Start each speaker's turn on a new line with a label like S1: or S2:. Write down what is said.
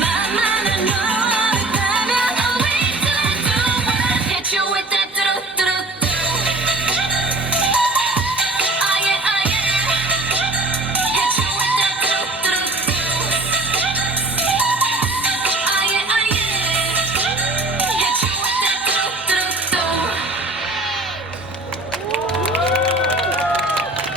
S1: my